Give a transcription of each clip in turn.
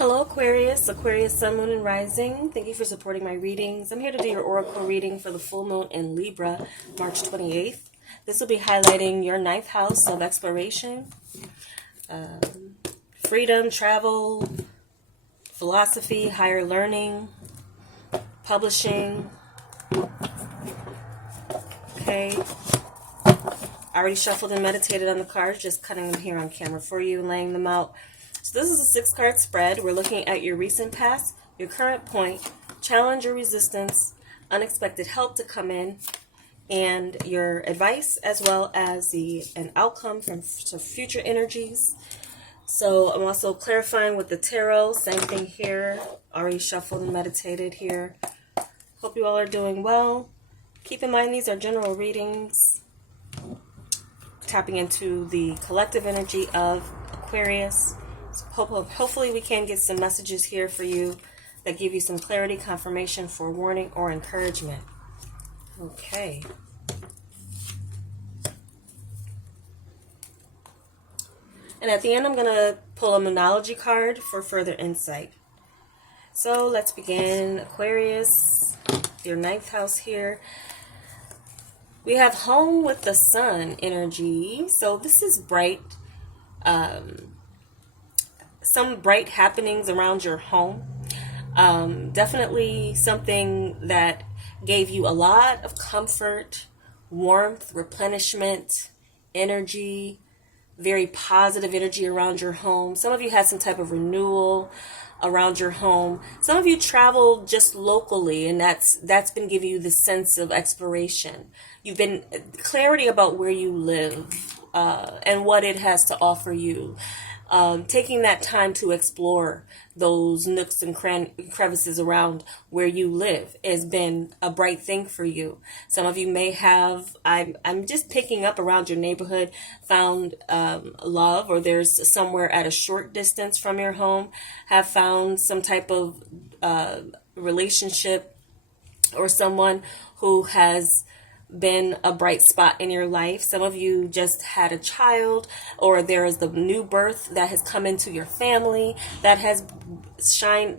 Hello Aquarius, Aquarius Sun, Moon, and Rising. Thank you for supporting my readings. I'm here to do your oracle reading for the full moon in Libra, March 28th. This will be highlighting your ninth house of exploration, freedom, travel, philosophy, higher learning, publishing. Okay. I already shuffled and meditated on the cards, just cutting them here on camera for you and laying them out. So this is a 6-card spread. We're looking at your recent past, your current point, challenge or resistance, unexpected help to come in, and your advice, as well as an outcome from future energies. So I'm also clarifying with the tarot, same thing here. Already shuffled and meditated here. Hope you all are doing well. Keep in mind these are general readings, tapping into the collective energy of Aquarius. So hopefully we can get some messages here for you that give you some clarity, confirmation, forewarning, or encouragement. Okay. And at the end, I'm going to pull a Monology card for further insight. So let's begin. Aquarius, your ninth house here. We have home with the sun energy. So this is bright. Some bright happenings around your home. Definitely something that gave you a lot of comfort, warmth, replenishment, energy, very positive energy around your home. Some of you had some type of renewal around your home. Some of you traveled just locally, and that's been giving you the sense of exploration. You've been clarity about where you live and what it has to offer you. Taking that time to explore those nooks and crevices around where you live has been a bright thing for you. Some of you may have, I'm just picking up around your neighborhood, found love, or there's somewhere at a short distance from your home, have found some type of relationship or someone who has been a bright spot in your life. Some of you just had a child, or there is the new birth that has come into your family that has shine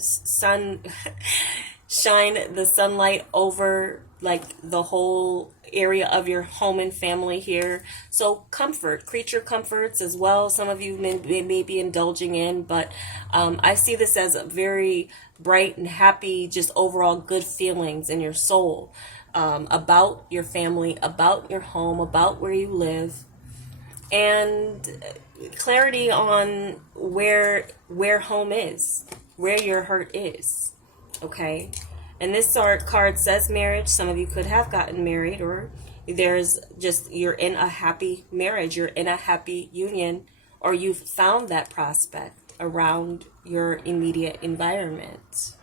the sunlight over like the whole area of your home and family here. So comfort, creature comforts as well. Some of you may be indulging in, but I see this as a very bright and happy, just overall good feelings in your soul. About your family, about your home, about where you live, and clarity on where home is, where your heart is. Okay, and this card says marriage. Some of you could have gotten married, or there's just you're in a happy marriage, you're in a happy union, or you've found that prospect around your immediate environment.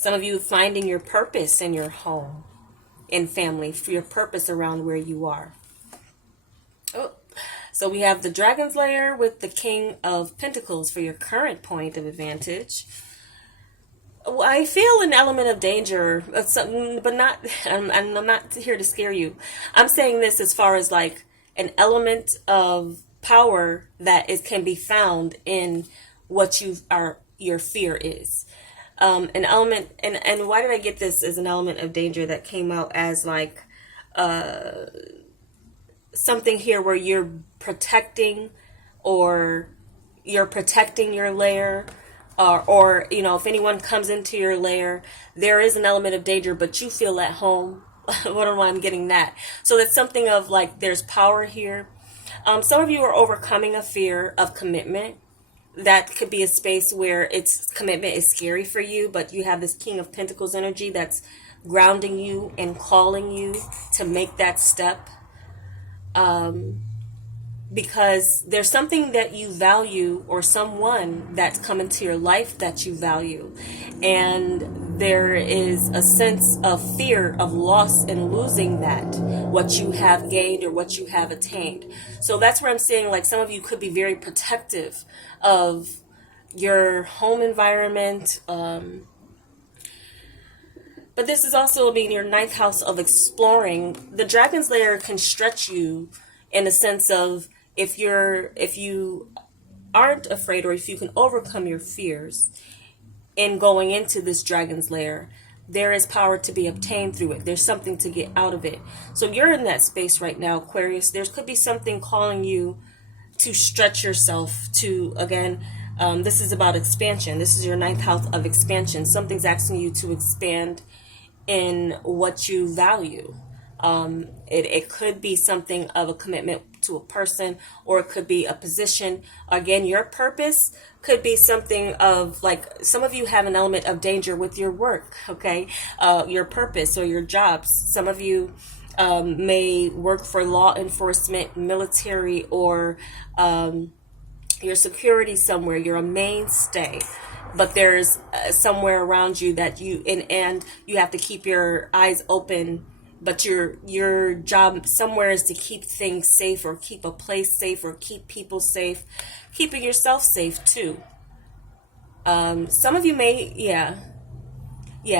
Some of you finding your purpose in your home and family, for your purpose around where you are. Oh, so we have the Dragon's Lair with the King of Pentacles for your current point of advantage. I feel an element of danger, but not. I'm not here to scare you. I'm saying this as far as like an element of power that can be found in what your fear is. An element, and why did I get this as an element of danger that came out as like something here where you're protecting your lair, or you know, if anyone comes into your lair, there is an element of danger, but you feel at home. What am I getting that? So that's something of like there's power here. Some of you are overcoming a fear of commitment. That could be a space where commitment is scary for you, but you have this King of Pentacles energy that's grounding you and calling you to make that step. Because there's something that you value, or someone that's come into your life that you value. And there is a sense of fear of loss and losing that, what you have gained or what you have attained. So that's where I'm saying, like, some of you could be very protective of your home environment. But this is also being your ninth house of exploring. The Dragon's Lair can stretch you in a sense of, if you aren't afraid, or if you can overcome your fears in going into this dragon's lair, there is power to be obtained through it. There's something to get out of it. So you're in that space right now, Aquarius. There could be something calling you to stretch yourself to, again, this is about expansion. This is your ninth house of expansion. Something's asking you to expand in what you value. It could be something of a commitment to a person, or it could be a position. Again, your purpose could be something of, like, some of you have an element of danger with your work, okay? Your purpose or your jobs. Some of you may work for law enforcement, military, or your security somewhere. You're a mainstay, but there's somewhere around you that and you have to keep your eyes open. But your job somewhere is to keep things safe, or keep a place safe, or keep people safe, keeping yourself safe too. Some of you may,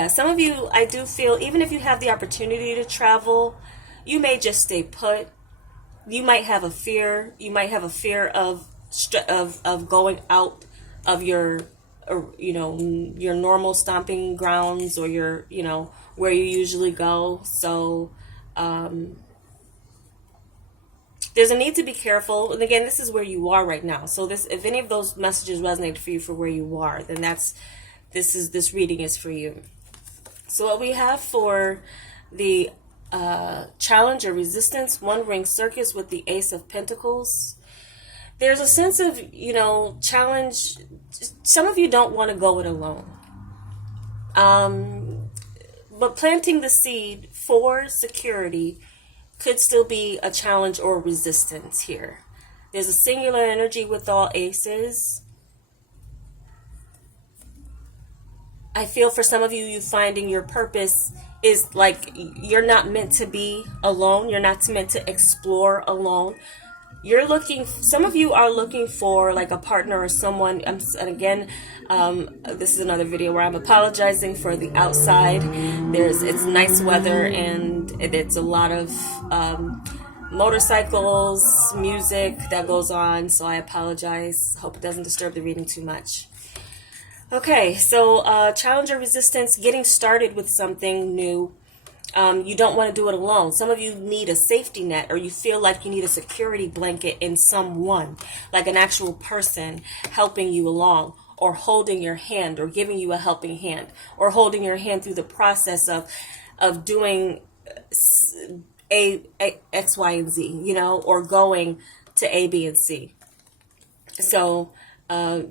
some of you, I do feel, even if you have the opportunity to travel, you may just stay put. You might have a fear. You might have a fear of going out of your, your normal stomping grounds, or your, where you usually go. So there's a need to be careful. And again, this is where you are right now. So if any of those messages resonate for you for where you are, then this reading is for you. So what we have for the challenge or resistance, one ring circus with the Ace of Pentacles. There's a sense of, challenge. Some of you don't want to go it alone. But planting the seed for security could still be a challenge or resistance here. There's a singular energy with all aces. I feel for some of you, you finding your purpose is like you're not meant to be alone. You're not meant to explore alone. Some of you are looking for like a partner or someone. And again, this is another video where I'm apologizing for the outside. It's nice weather, and it's a lot of motorcycles, music that goes on. So I apologize. Hope it doesn't disturb the reading too much. Okay, so challenge or resistance, getting started with something new. You don't want to do it alone. Some of you need a safety net, or you feel like you need a security blanket in someone, like an actual person helping you along, or holding your hand, or giving you a helping hand, or holding your hand through the process of doing X, Y, and Z, or going to A, B, and C. So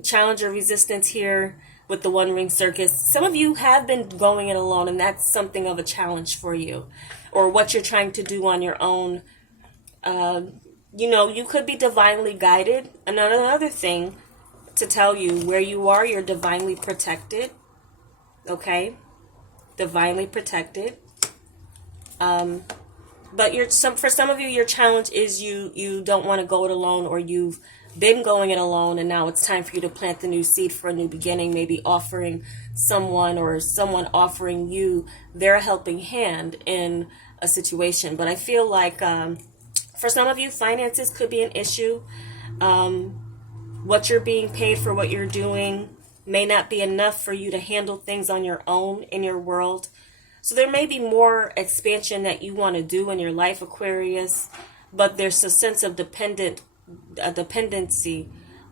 challenge or resistance here with the one ring circus. Some of you have been going it alone, and that's something of a challenge for you, or what you're trying to do on your own. You could be divinely guided. Another thing to tell you, where you are, you're divinely protected. Okay? Divinely protected. But for some of you, your challenge is you don't want to go it alone, or you've been going it alone, and now it's time for you to plant the new seed for a new beginning, maybe offering someone offering you their helping hand in a situation. But I feel like for some of you, finances could be an issue. What you're being paid for what you're doing may not be enough for you to handle things on your own in your world. So there may be more expansion that you want to do in your life, Aquarius, but there's a sense of dependency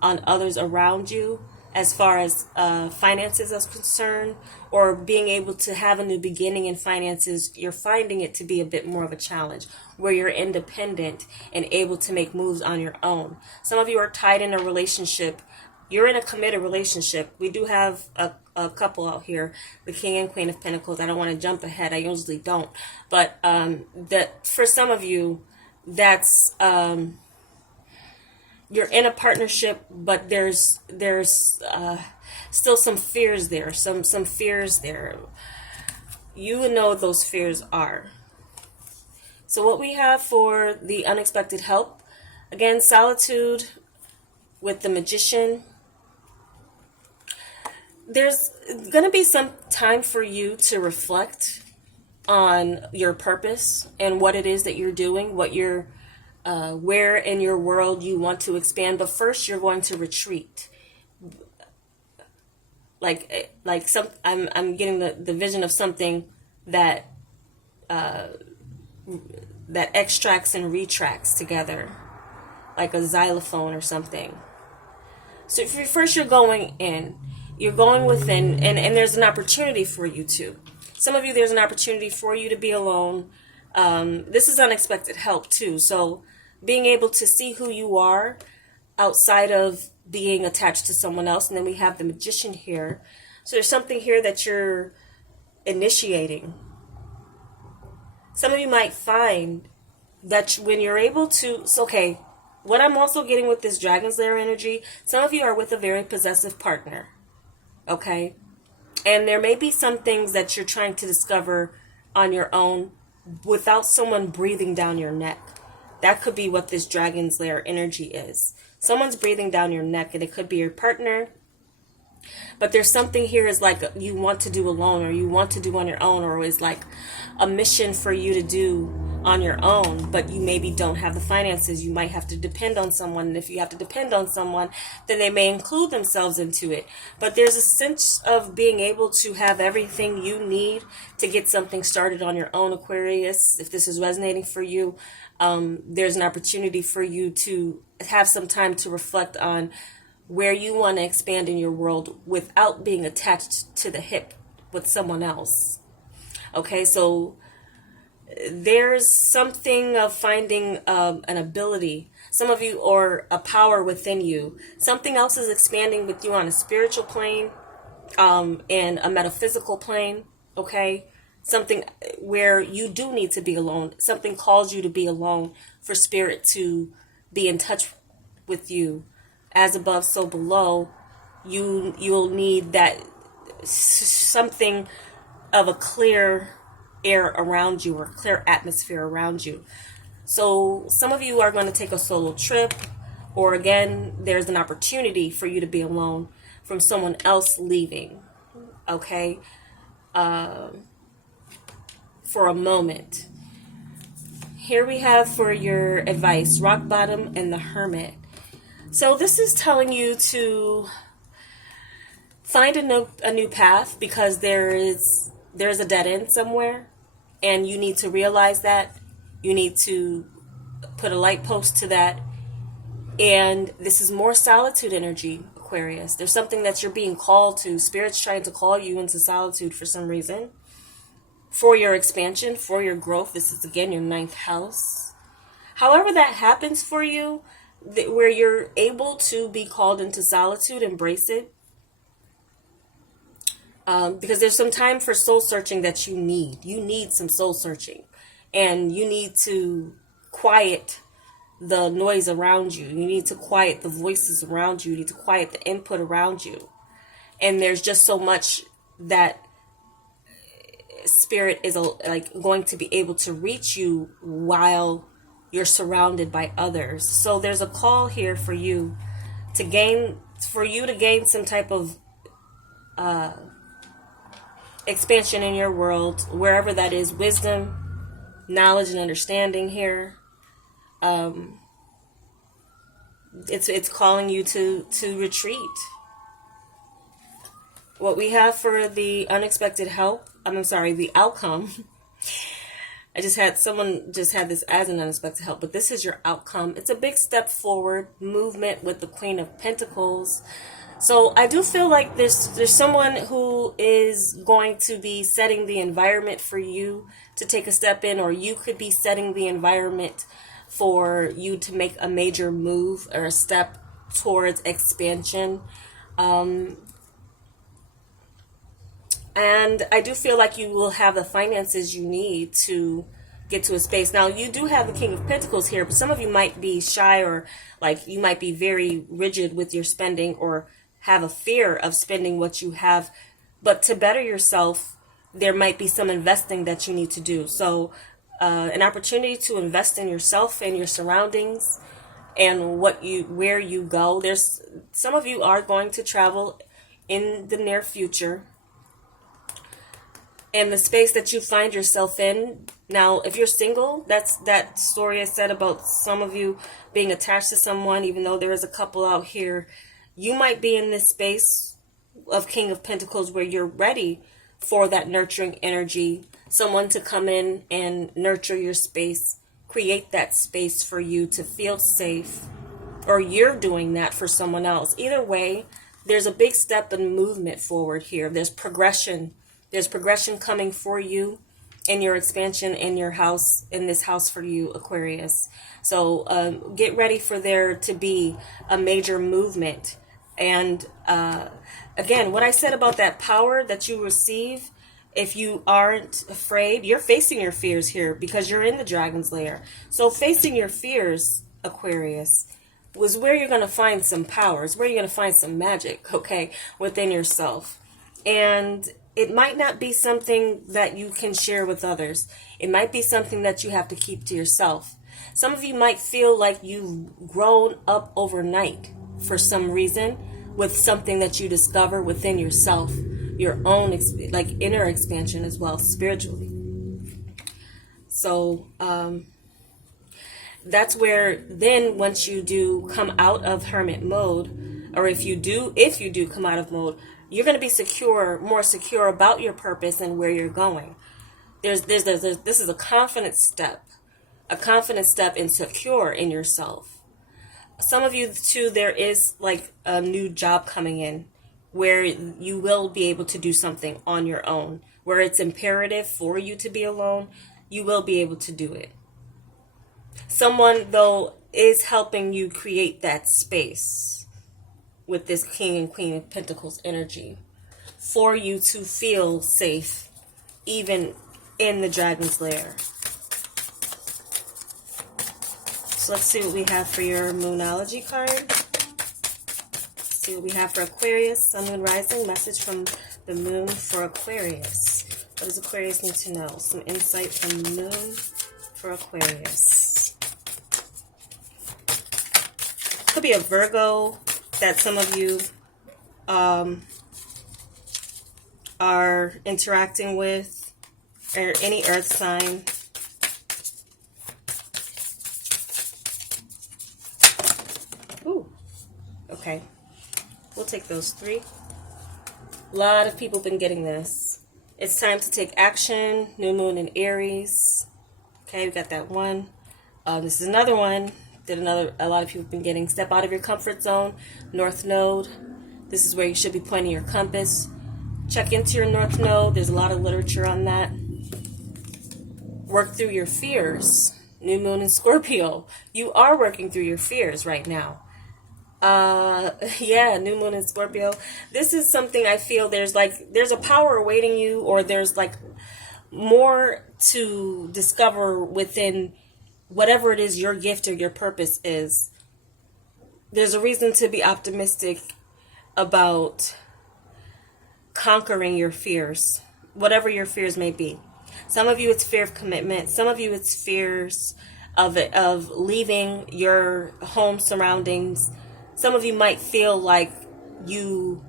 on others around you as far as finances is concerned, or being able to have a new beginning in finances. You're finding it to be a bit more of a challenge, where you're independent and able to make moves on your own. Some of you are tied in a relationship. You're in a committed relationship. We do have a couple out here, the King and Queen of Pentacles. I don't want to jump ahead. I usually don't. But that for some of you, that's you're in a partnership, but there's still some fears there. Some fears there. You know what those fears are. So what we have for the unexpected help, again, solitude with the Magician. There's going to be some time for you to reflect on your purpose and what it is that you're doing, what you're where in your world you want to expand, but first you're going to retreat. I'm getting the vision of something that that extracts and retracts together, like a xylophone or something. So first you're going in, you're going within, and there's an opportunity for you to. Some of you, there's an opportunity for you to be alone. This is unexpected help too. So being able to see who you are outside of being attached to someone else. And then we have the Magician here. So there's something here that you're initiating. Some of you might find that when you're able to, okay, what I'm also getting with this Dragon's Lair energy, some of you are with a very possessive partner, okay? And there may be some things that you're trying to discover on your own without someone breathing down your neck. That could be what this Dragon's Lair energy is. Someone's breathing down your neck, and it could be your partner. But there's something here is like you want to do alone, or you want to do on your own, or is like a mission for you to do on your own, but you maybe don't have the finances. You might have to depend on someone. And if you have to depend on someone, then they may include themselves into it. But there's a sense of being able to have everything you need to get something started on your own, Aquarius. If this is resonating for you, there's an opportunity for you to have some time to reflect on where you want to expand in your world without being attached to the hip with someone else. Okay, so there's something of finding an ability, some of you, or a power within you. Something else is expanding with you on a spiritual plane, and a metaphysical plane, okay? Something where you do need to be alone. Something calls you to be alone for spirit to be in touch with you. As above, so below. You'll need that something of a clear air around you, or clear atmosphere around you. So some of you are going to take a solo trip, or again, there's an opportunity for you to be alone from someone else leaving, okay, for a moment. Here we have for your advice, Rock Bottom and the Hermit. So this is telling you to find a new path, because there's a dead end somewhere, and you need to realize that. You need to put a light post to that. And this is more solitude energy, Aquarius. There's something that you're being called to. Spirit's trying to call you into solitude for some reason, for your expansion, for your growth. This is again your 9th house. However that happens for you, where you're able to be called into solitude, embrace it. Because there's some time for soul searching that you need. You need some soul searching. And you need to quiet the noise around you. You need to quiet the voices around you. You need to quiet the input around you. And there's just so much that spirit is going to be able to reach you while you're surrounded by others. So there's a call here for you to gain some type of expansion in your world, wherever that is. Wisdom, knowledge, and understanding here. It's calling you to retreat. What we have for the unexpected help, the outcome. Someone just had this as an unexpected help, but this is your outcome. It's a big step forward, movement with the Queen of Pentacles. So I do feel like there's someone who is going to be setting the environment for you to take a step in, or you could be setting the environment for you to make a major move or a step towards expansion. And I do feel like you will have the finances you need to get to a space. Now, you do have the King of Pentacles here, but some of you might be shy, or like you might be very rigid with your spending, or have a fear of spending what you have. But to better yourself, there might be some investing that you need to do. So an opportunity to invest in yourself and your surroundings and where you go. There's some of you are going to travel in the near future. And the space that you find yourself in, Now, if you're single, that's that story I said about some of you being attached to someone, even though there is a couple out here. You might be in this space of King of Pentacles where you're ready for that nurturing energy, someone to come in and nurture your space, create that space for you to feel safe, or you're doing that for someone else. Either way, there's a big step in movement forward here. There's progression. There's progression coming for you in your expansion in your house, in this house for you, Aquarius. So get ready for there to be a major movement. And again, what I said about that power that you receive, if you aren't afraid, you're facing your fears here because you're in the dragon's lair. So facing your fears, Aquarius, was where you're going to find some powers, where you're going to find some magic, okay, within yourself. And it might not be something that you can share with others. It might be something that you have to keep to yourself. Some of you might feel like you've grown up overnight for some reason with something that you discover within yourself, your own like inner expansion as well, spiritually. So that's where then once you do come out of hermit mode, or if you do come out of mode, you're going to be more secure about your purpose and where you're going. This is a confident step and secure in yourself. Some of you too, there is like a new job coming in where you will be able to do something on your own, where it's imperative for you to be alone. You will be able to do it. Someone though is helping you create that space with this King and Queen of Pentacles energy for you to feel safe even in the dragon's lair. So let's see what we have for your Moonology card. Let's see what we have for Aquarius, Sun, Moon, Rising. Message from the Moon for Aquarius. What does Aquarius need to know? Some insight from the Moon for Aquarius. Could be a Virgo that some of you are interacting with, or any earth sign. Ooh, okay. We'll take those three. A lot of people have been getting this. It's time to take action. New moon in Aries. Okay, we got that one. This is another one. A lot of people have been getting. Step out of your comfort zone. North Node. This is where you should be pointing your compass. Check into your North Node. There's a lot of literature on that. Work through your fears. New moon in Scorpio. You are working through your fears right now. Yeah, new moon in Scorpio. This is something I feel there's a power awaiting you, or there's like more to discover within whatever it is your gift or your purpose is. There's a reason to be optimistic about conquering your fears, whatever your fears may be. Some of you it's fear of commitment. Some of you it's fears of leaving your home surroundings. Some of you might feel like you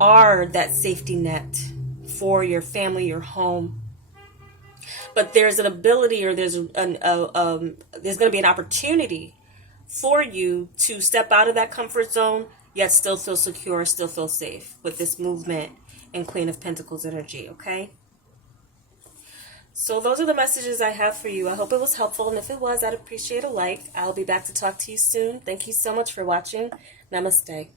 are that safety net for your family, your home. But there's an ability, or there's going to be an opportunity for you to step out of that comfort zone, yet still feel secure, still feel safe with this movement and Queen of Pentacles energy, okay? So those are the messages I have for you. I hope it was helpful, and if it was, I'd appreciate a like. I'll be back to talk to you soon. Thank you so much for watching. Namaste.